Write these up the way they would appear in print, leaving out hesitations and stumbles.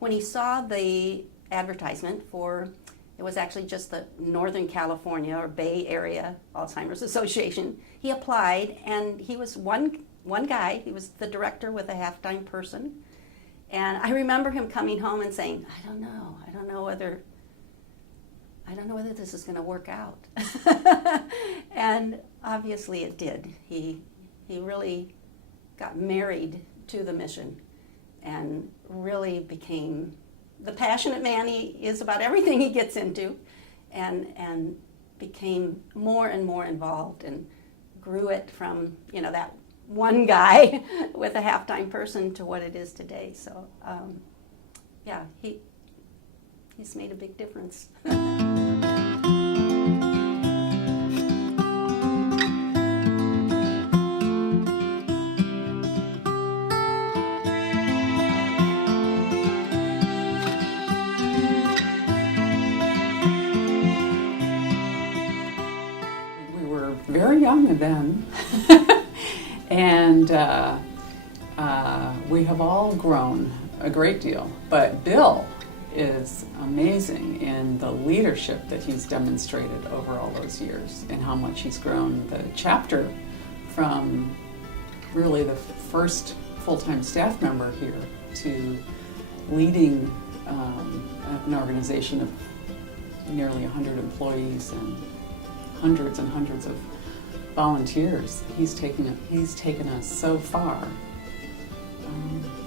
when he saw the advertisement for, it was actually just the Northern California or Bay Area Alzheimer's Association, he applied, and he was one guy. He was the director with a half-time person. And I remember him coming home and saying, I don't know whether this is going to work out. And obviously it did. He really got married to the mission and really became the passionate man he is about everything he gets into, and became more and more involved and grew it from, that one guy with a half-time person to what it is today. So yeah, he's made a big difference. Very young then, and we have all grown a great deal, but Bill is amazing in the leadership that he's demonstrated over all those years and how much he's grown the chapter from really the first full-time staff member here to leading an organization of nearly 100 employees and hundreds of volunteers. He's taken us so far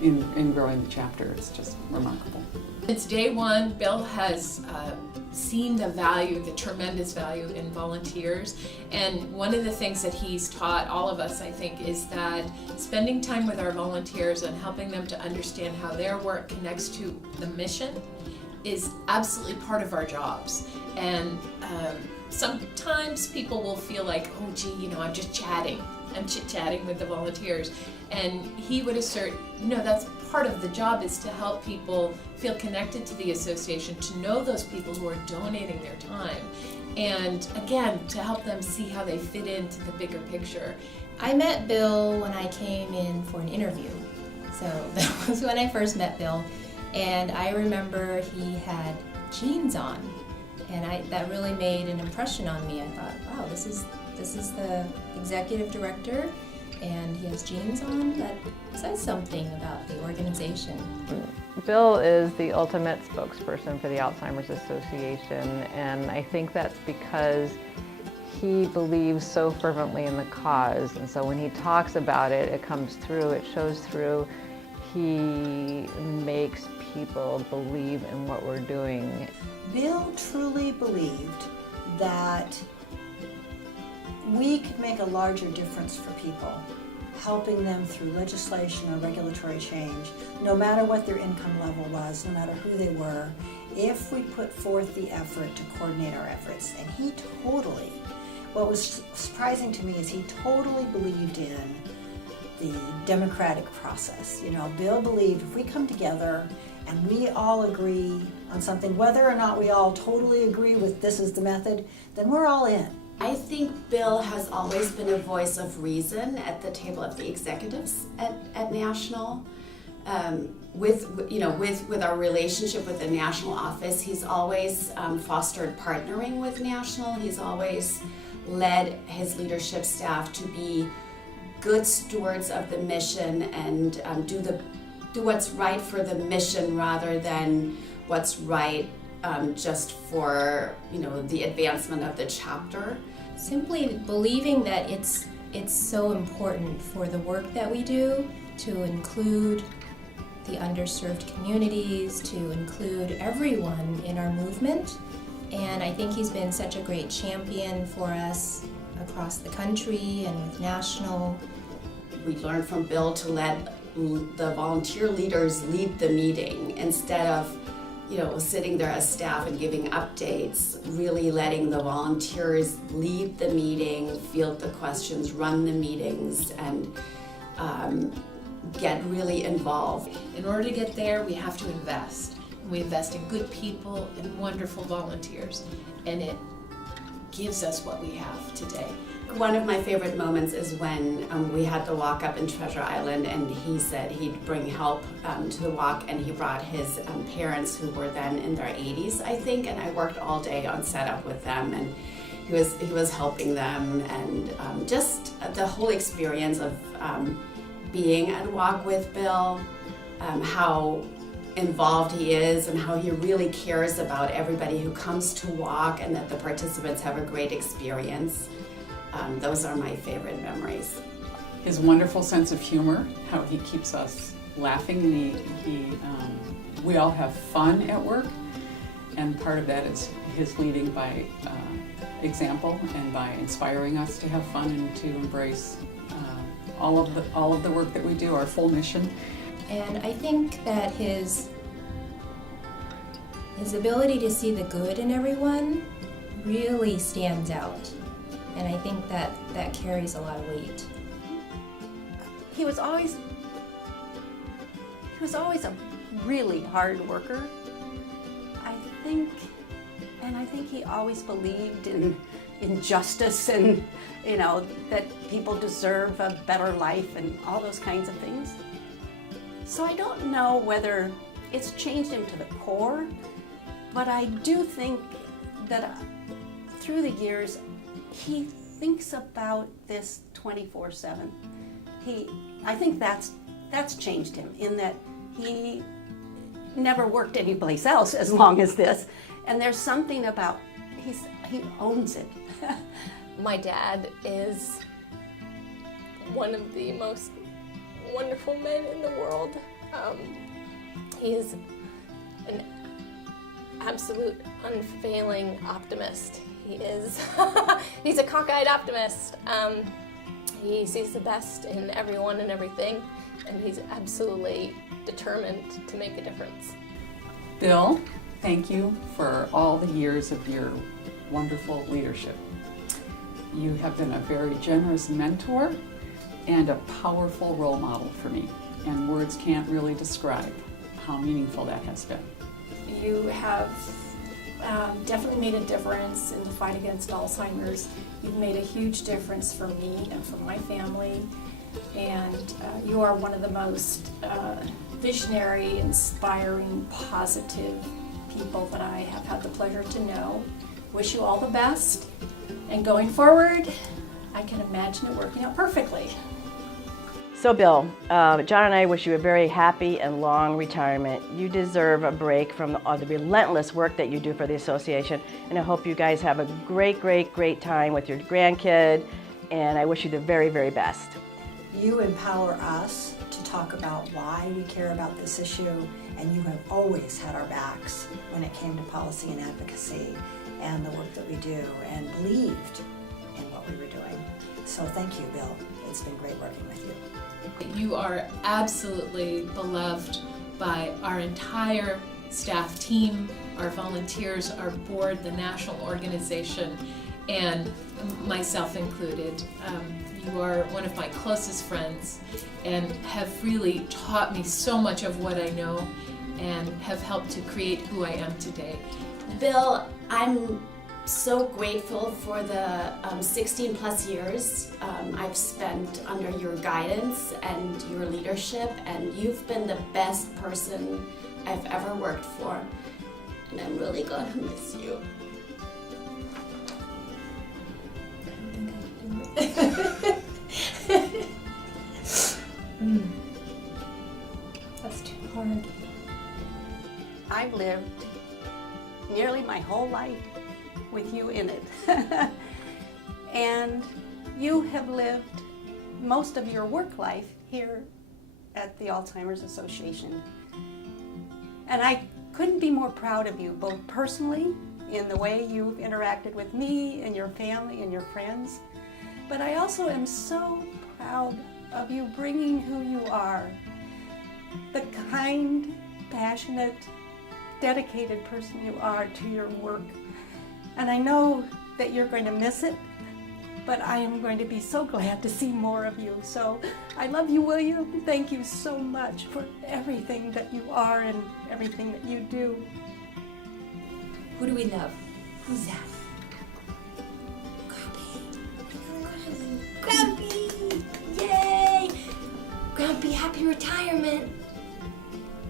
in growing the chapter. It's just remarkable. Since day one, Bill has seen the tremendous value in volunteers. And one of the things that he's taught all of us, I think, is that spending time with our volunteers and helping them to understand how their work connects to the mission is absolutely part of our jobs. And sometimes people will feel like, oh gee, I'm just chatting. I'm chit-chatting with the volunteers. And he would assert, no, that's part of the job, is to help people feel connected to the association, to know those people who are donating their time, and again, to help them see how they fit into the bigger picture. I met Bill when I came in for an interview. So that was when I first met Bill. And I remember he had jeans on. And that really made an impression on me. I thought, wow, this is the executive director, and he has jeans on. That says something about the organization. Bill is the ultimate spokesperson for the Alzheimer's Association, and I think that's because he believes so fervently in the cause. And so when he talks about it, it comes through, it shows through. He makes people believe in what we're doing. Bill truly believed that we could make a larger difference for people, helping them through legislation or regulatory change, no matter what their income level was, no matter who they were, if we put forth the effort to coordinate our efforts. And he totally, what was surprising to me is he totally believed in the democratic process. Bill believed if we come together and we all agree on something, whether or not we all totally agree with this is the method, then we're all in. I think Bill has always been a voice of reason at the table of the executives at National. With our relationship with the National office, he's always fostered partnering with National. He's always led his leadership staff to be good stewards of the mission and do what's right for the mission rather than what's right just for the advancement of the chapter. Simply believing that it's so important for the work that we do to include the underserved communities, to include everyone in our movement. And I think he's been such a great champion for us across the country and with National. We learned from Bill to let the volunteer leaders lead the meeting instead of sitting there as staff and giving updates, really letting the volunteers lead the meeting, field the questions, run the meetings, and get really involved. In order to get there, we have to invest. We invest in good people and wonderful volunteers, and it gives us what we have today. one of my favorite moments is when we had the walk up in Treasure Island, and he said he'd bring help to the walk, and he brought his parents, who were then in their 80s, I think, and I worked all day on setup with them, and he was helping them, and just the whole experience of being at Walk with Bill, how involved he is and how he really cares about everybody who comes to walk, and that the participants have a great experience. Those are my favorite memories. His wonderful sense of humor, how he keeps us laughing, and we all have fun at work, and part of that is his leading by example and by inspiring us to have fun and to embrace all of the work that we do, our full mission. And I think that his ability to see the good in everyone really stands out. And I think that carries a lot of weight. He was always a really hard worker. I think he always believed in justice, and that people deserve a better life and all those kinds of things. So I don't know whether it's changed him to the core, but I do think that through the years he thinks about this 24/7. I think that's changed him, in that he never worked anyplace else as long as this, and there's something about he owns it. My dad is one of the most wonderful men in the world. He is an absolute unfailing optimist. He is he's a cockeyed optimist. He sees the best in everyone and everything, and he's absolutely determined to make a difference. Bill, thank you for all the years of your wonderful leadership. You have been a very generous mentor and a powerful role model for me, and words can't really describe how meaningful that has been. You have definitely made a difference in the fight against Alzheimer's. You've made a huge difference for me and for my family, and you are one of the most visionary, inspiring, positive people that I have had the pleasure to know. Wish you all the best, and going forward, I can imagine it working out perfectly. So Bill, John and I wish you a very happy and long retirement. You deserve a break from the relentless work that you do for the association, and I hope you guys have a great, great, great time with your grandkid, and I wish you the very, very best. You empower us to talk about why we care about this issue, and you have always had our backs when it came to policy and advocacy and the work that we do, and believed in what we were doing. So thank you, Bill. It's been great working with you. You are absolutely beloved by our entire staff team, our volunteers, our board, the national organization, and myself included. You are one of my closest friends and have really taught me so much of what I know and have helped to create who I am today. Bill, I'm so grateful for the 16 plus years I've spent under your guidance and your leadership, and you've been the best person I've ever worked for, and I'm really gonna miss you. That's too hard. I've lived nearly my whole life with you in it. And you have lived most of your work life here at the Alzheimer's Association. And I couldn't be more proud of you, both personally, in the way you've interacted with me and your family and your friends, but I also am so proud of you bringing who you are, the kind, passionate, dedicated person you are to your work. And I know that you're going to miss it, but I am going to be so glad to see more of you. So I love you, William. Thank you so much for everything that you are and everything that you do. Who do we love? Who's that? Grumpy! Yay! Grumpy, happy retirement.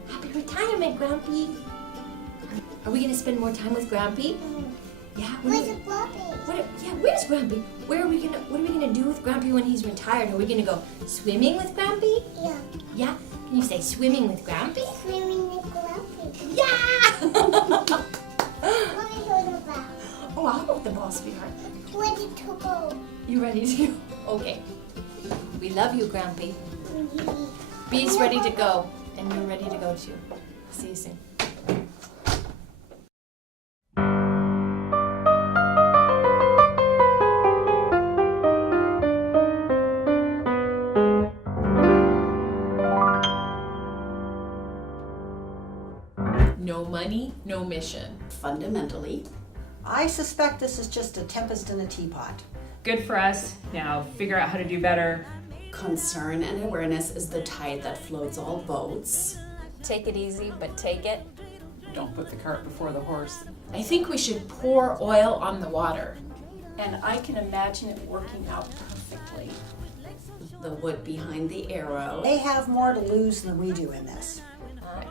Happy retirement, Grumpy. Are we gonna spend more time with Grumpy? Yeah. Where's the Grumpy? Where's Grumpy? What are we gonna do with Grumpy when he's retired? Are we gonna go swimming with Grumpy? Yeah. Yeah? Can you say swimming with Grumpy? Swimming with Grumpy. Yeah! What are you talking about? Oh, I'll go with the ball, sweetheart. Ready to go. You ready to? Okay. We love you, Grumpy. Bee's ready to go, and you're ready to go too. See you soon. No money, no mission. Fundamentally, I suspect this is just a tempest in a teapot. Good for us. Now figure out how to do better. concern and awareness is the tide that floats all boats. Take it easy, but take it. Don't put the cart before the horse. I think we should pour oil on the water. And I can imagine it working out perfectly. The wood behind the arrow. They have more to lose than we do in this.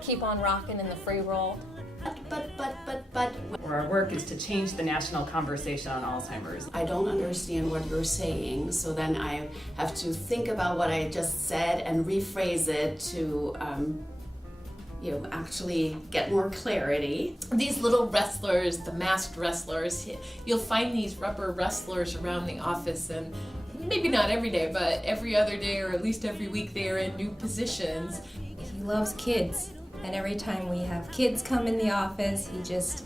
Keep on rocking in the free roll. But. Where our work is to change the national conversation on Alzheimer's. I don't understand what you're saying, so then I have to think about what I just said and rephrase it to, actually get more clarity. These little wrestlers, the masked wrestlers, you'll find these rubber wrestlers around the office, and maybe not every day, but every other day or at least every week they are in new positions. He loves kids, and every time we have kids come in the office, he just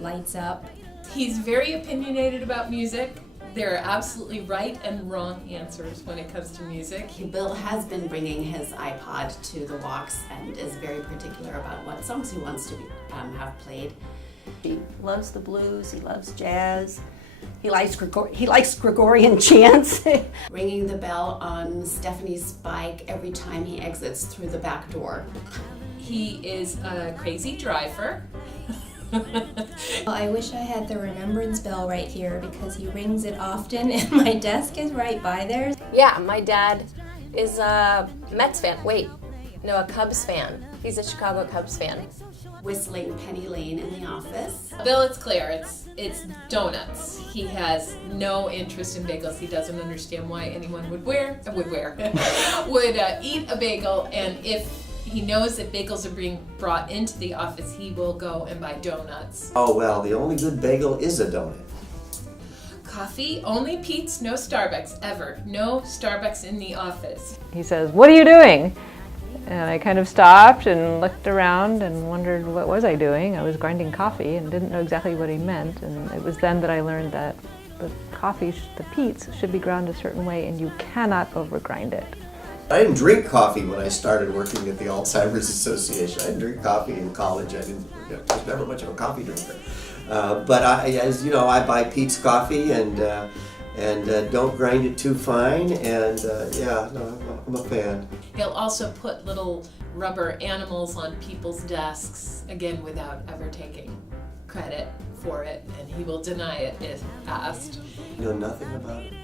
lights up. He's very opinionated about music. There are absolutely right and wrong answers when it comes to music. Bill has been bringing his iPod to the walks and is very particular about what songs he wants to have played. He loves the blues, he loves jazz, he likes Gregorian chants. Ringing the bell on Stephanie's bike every time he exits through the back door. He is a crazy driver. Well, I wish I had the remembrance bell right here because he rings it often and my desk is right by there. Yeah, my dad is a Mets fan. Wait, no, a Cubs fan. He's a Chicago Cubs fan. Whistling Penny Lane in the office. Bill, it's clear, it's donuts. He has no interest in bagels. He doesn't understand why anyone would eat a bagel, and if he knows that bagels are being brought into the office, he will go and buy donuts. Oh, well, the only good bagel is a donut. Coffee, only Pete's, no Starbucks, ever. No Starbucks in the office. He says, "What are you doing?" And I kind of stopped and looked around and wondered, what was I doing? I was grinding coffee and didn't know exactly what he meant. And it was then that I learned that the coffee, the Pete's, should be ground a certain way and you cannot overgrind it. I didn't drink coffee when I started working at the Alzheimer's Association. I didn't drink coffee in college. I was never much of a coffee drinker. But I buy Pete's coffee and don't grind it too fine. And I'm a fan. He'll also put little rubber animals on people's desks, again, without ever taking credit for it, and he will deny it if asked. You know nothing about it.